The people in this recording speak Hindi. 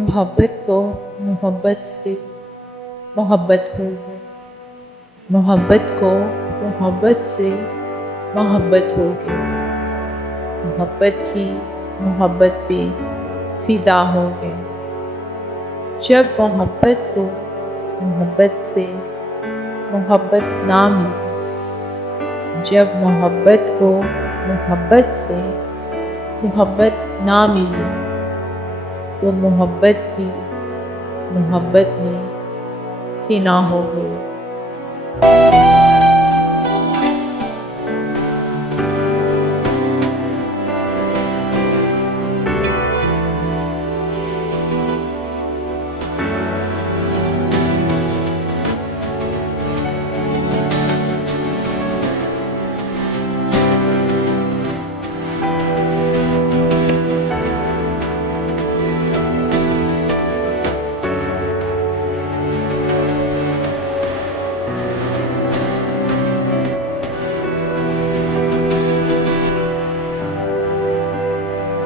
मोहब्बत को मोहब्बत से मोहब्बत हो गई। मोहब्बत को मोहब्बत से मोहब्बत हो गई। मोहब्बत ही मोहब्बत पे फिदा हो गए। जब मोहब्बत को मोहब्बत से मोहब्बत ना मिली, जब मोहब्बत को मोहब्बत से मोहब्बत ना मिली, तो मोहब्बत भी मोहब्बत में फिना हो गई।